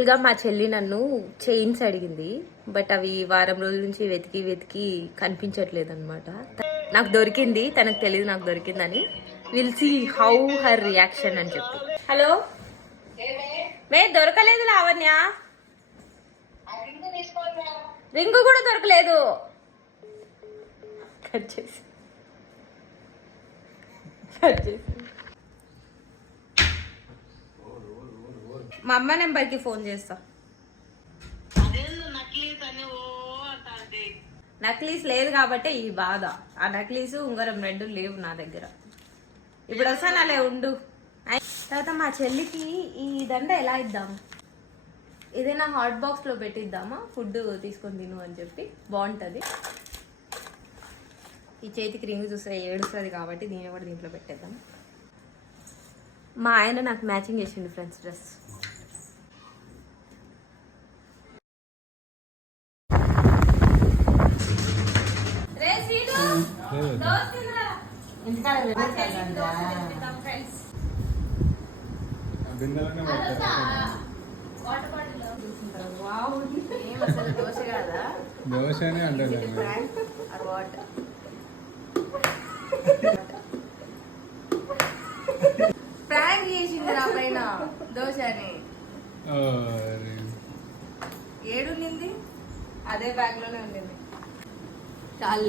ఇంకా మా చెల్లి నన్ను చైన్స్ అడిగింది, బట్ అవి వారం రోజుల నుంచి వెతికి వెతికి కనిపించట్లేదు అనమాట. నాకు దొరికింది, తనకు తెలియదు నాకు దొరికిందని. Will see how her reaction అని చెప్పి. హలో మే దొరకలేదు లావణ్య, రింగు కూడా దొరకలేదు. కట్ చేసి మా అమ్మ నెంబర్కి ఫోన్ చేస్తా. నక్లీస్ లేదు కాబట్టి ఈ బాధ. ఆ నక్లీసు ఉంగరం రెండు లేవు నా దగ్గర. ఇప్పుడు వస్తానులే ఉండు. తర్వాత మా చెల్లికి ఈ దండ ఎలా ఇద్దాం, ఏదైనా హాట్ బాక్స్ లో పెట్టిద్దామా, ఫుడ్ తీసుకొని తిను అని చెప్పి బాగుంటది. ఈ చేతికి రింగ్ చూస్తే ఏడుస్తుంది కాబట్టి దీన్ని కూడా దీంట్లో పెట్టేద్దాం. మా ఆయన నాకు మ్యాచింగ్ చేసిండు ఫ్రెండ్స్ డ్రెస్. దోశనే అంటారు. ప్రాంక్ చేసింది నా పైన దోశ అని. ఏడుండింది, అదే బ్యాగ్ లోనే ఉండింది. చాలు.